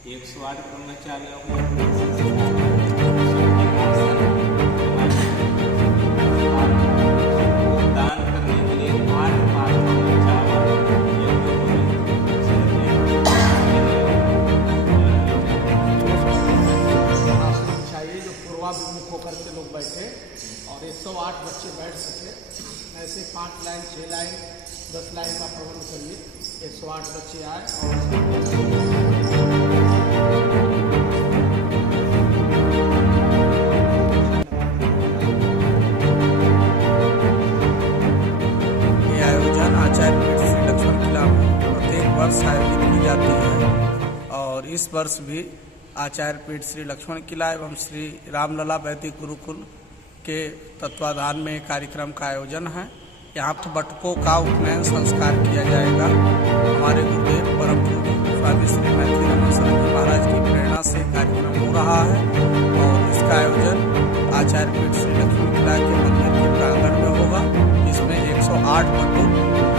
108 कर्मचारियों को दान करने के लिए 8 पात्र चावल चाहिए जो पूर्वाभिमुख होकर के लोग बैठे और 108 बच्चे बैठ सके, ऐसे 5 लाइन 6 लाइन 10 लाइन का प्रबंध करिए। 108 बच्चे आए और ये आयोजन आचार्य पीठ श्री लक्ष्मण किला में प्रत्येक वर्ष आयोजित की जाती है और इस वर्ष भी आचार्य पीठ श्री लक्ष्मण किला एवं श्री रामलला वैदिक गुरुकुल के तत्वाधान में कार्यक्रम का आयोजन है। यहाँ पर बटुकों का उपनयन संस्कार किया जाएगा। हमारे गुरुदेव परम पूज्य स्वामी श्री मैथिली रमन स्वामी महाराज की प्रेरणा से कार्यक्रम हो रहा है और इसका आयोजन आचार्य पीठ श्री लक्ष्मण किला के मंदिर के प्रांगण में होगा। इसमें 108 बटुक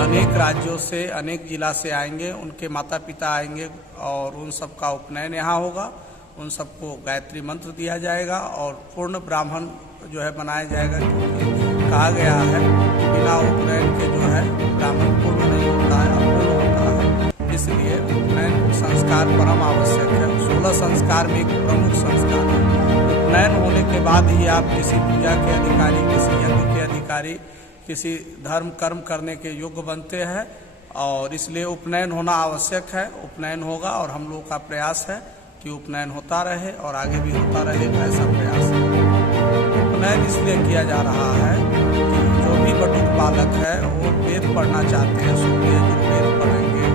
अनेक राज्यों से अनेक जिला से आएंगे, उनके माता पिता आएंगे और उन सब का उपनयन यहाँ होगा। उन सबको गायत्री मंत्र दिया जाएगा और पूर्ण ब्राह्मण जो है बनाया जाएगा, क्योंकि कहा गया है बिना उपनयन के जो है ब्राह्मण पूर्ण नहीं होता है, अपूर्ण होता है। इसलिए उपनयन संस्कार परम आवश्यक है। 16 संस्कार में एक प्रमुख संस्कार है। उपनयन होने के बाद ही आप किसी पूजा के अधिकारी, किसी यज्ञ के अधिकारी, किसी धर्म कर्म करने के योग्य बनते हैं और इसलिए उपनयन होना आवश्यक है। उपनयन होगा और हम लोगों का प्रयास है कि उपनयन होता रहे और आगे भी होता रहे, ऐसा प्रयास है। उपनयन इसलिए किया जा रहा है कि जो भी बटुक बालक है वो वेद पढ़ना चाहते हैं, शुक्ल यजुर्वेद पढ़ेंगे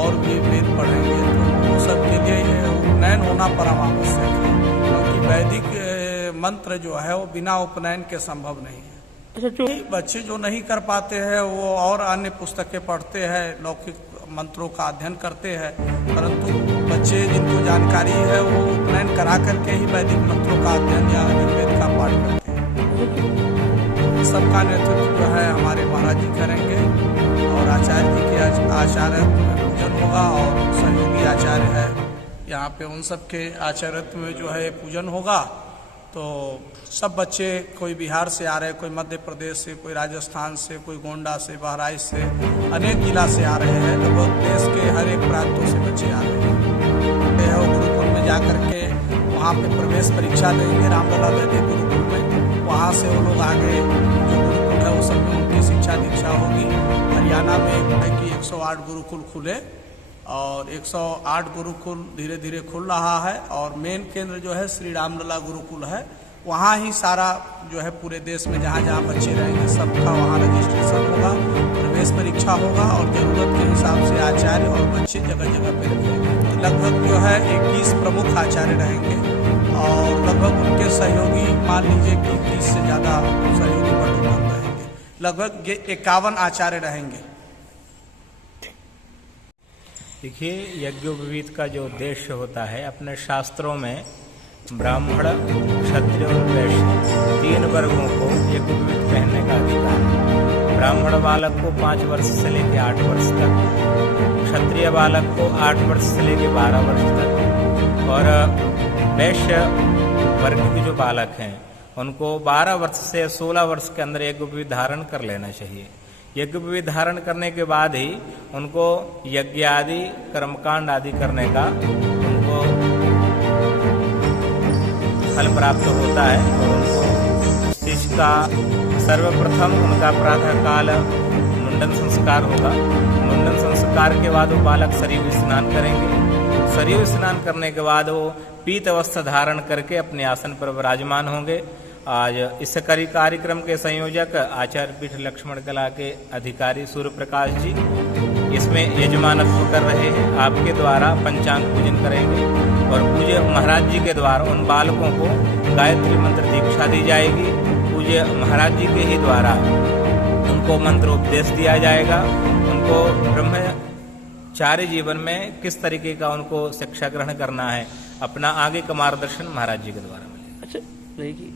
और भी वेद पढ़ेंगे, तो वो सब के लिए ये उपनयन होना परम आवश्यक है, क्योंकि वैदिक मंत्र जो है वो बिना उपनयन के संभव नहीं है। बच्चे जो नहीं कर पाते हैं वो और अन्य पुस्तकें पढ़ते हैं, लौकिक मंत्रों का अध्ययन करते हैं, परंतु बच्चे जिनको जानकारी है वो उपनयन करा करके ही वैदिक मंत्रों का अध्ययन या आयुर्वेद का पाठ करते हैं। सबका नेतृत्व जो है हमारे महाराज जी करेंगे और आचार्य जी के आचार्यत्व में पूजन होगा और सहयोगी आचार्य है यहाँ पे, उन सब के आचार्यत्व में जो है पूजन होगा। तो सब बच्चे, कोई बिहार से आ रहे, कोई मध्य प्रदेश से, कोई राजस्थान से, कोई गोंडा से, बहराइच से, अनेक जिला से आ रहे हैं। लगभग देश के हर एक प्रांतों से बच्चे आ रहे हैं। वो गुरुकुल में जा करके वहाँ पे प्रवेश परीक्षा देंगे रामलला वैदिक गुरुकुल में। वहाँ से वो लोग आगे जो गुरुकुल है वो सब में उनकी शिक्षा दीक्षा होगी। हरियाणा में है कि 108 गुरुकुल खुले और 108 गुरुकुल धीरे धीरे खुल रहा है और मेन केंद्र जो है श्री रामलला गुरुकुल है। वहाँ ही सारा जो है पूरे देश में जहाँ जहाँ बच्चे रहेंगे सबका वहाँ रजिस्ट्रेशन होगा, प्रवेश परीक्षा होगा और ज़रूरत के हिसाब से आचार्य और बच्चे जगह जगह पे रहेंगे। लगभग जो है 21 प्रमुख आचार्य रहेंगे और लगभग उनके सहयोगी मान लीजिए कि 30 से ज़्यादा सहयोगी बटुक रहेंगे। लगभग 51 आचार्य रहेंगे। देखिए, यज्ञोपवीत का जो उद्देश्य होता है, अपने शास्त्रों में ब्राह्मण, क्षत्रिय और वैश्य 3 वर्गों को यज्ञोपवीत पहनने का अधिकार है। ब्राह्मण बालक को 5 वर्ष से लेकर 8 वर्ष तक, क्षत्रिय बालक को 8 वर्ष से लेकर 12 वर्ष तक और वैश्य वर्ग के जो बालक हैं उनको 12 वर्ष से 16 वर्ष के अंदर यज्ञोपवीत धारण कर लेना चाहिए। यज्ञोपवीत धारण करने के बाद ही उनको यज्ञ आदि कर्मकांड आदि करने का उनको फल प्राप्त होता है और उनको इस चीज का सर्वप्रथम उनका प्रातः काल मुंडन संस्कार होगा। मुंडन संस्कार के बाद वो बालक सरयू स्नान करेंगे। सरयू स्नान करने के बाद वो पीत वस्त्र धारण करके अपने आसन पर विराजमान होंगे। आज इस कार्यक्रम के संयोजक आचार्य पीठ लक्ष्मण कला के अधिकारी सूर्य प्रकाश जी इसमें यजमानत्व कर रहे हैं। आपके द्वारा पंचांग पूजन करेंगे और पूज्य महाराज जी के द्वारा उन बालकों को गायत्री मंत्र दीक्षा दी जाएगी। पूज्य महाराज जी के ही द्वारा उनको मंत्र उपदेश दिया जाएगा। उनको ब्रह्मचार्य जीवन में किस तरीके का उनको शिक्षा ग्रहण करना है, अपना आगे का मार्गदर्शन महाराज जी के द्वारा मिलेगा। अच्छा रहेगी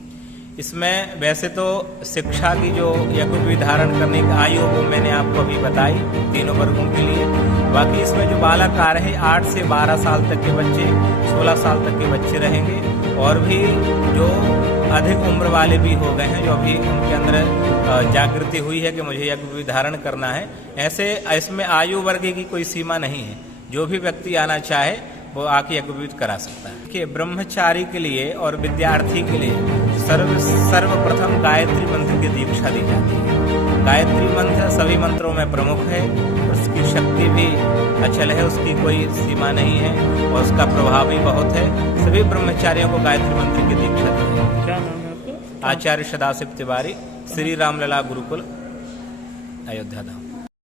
इसमें वैसे तो शिक्षा की जो यज्ञोपवीत धारण करने की आयु वो मैंने आपको अभी बताई तीनों वर्गों के लिए। बाकी इसमें जो बालक आ रहे 8 से 12 साल तक के बच्चे, 16 साल तक के बच्चे रहेंगे, और भी जो अधिक उम्र वाले भी हो गए हैं, जो अभी उनके अंदर जागृति हुई है कि मुझे यज्ञोपवीत धारण करना है। ऐसे इसमें आयु वर्ग की कोई सीमा नहीं है, जो भी व्यक्ति आना चाहे वो आके यज्ञोपवीत करा सकता है। कि ब्रह्मचारी के लिए और विद्यार्थी के लिए सर्वप्रथम गायत्री मंत्र की दीक्षा दी जाती है। गायत्री मंत्र सभी मंत्रों में प्रमुख है, उसकी शक्ति भी अचल है, उसकी कोई सीमा नहीं है और उसका प्रभाव भी बहुत है। सभी ब्रह्मचारियों को गायत्री मंत्र की दीक्षा दी है। क्या नाम है आपका? आचार्य सदाशिव तिवारी, श्री रामलला गुरुकुल, अयोध्या धाम।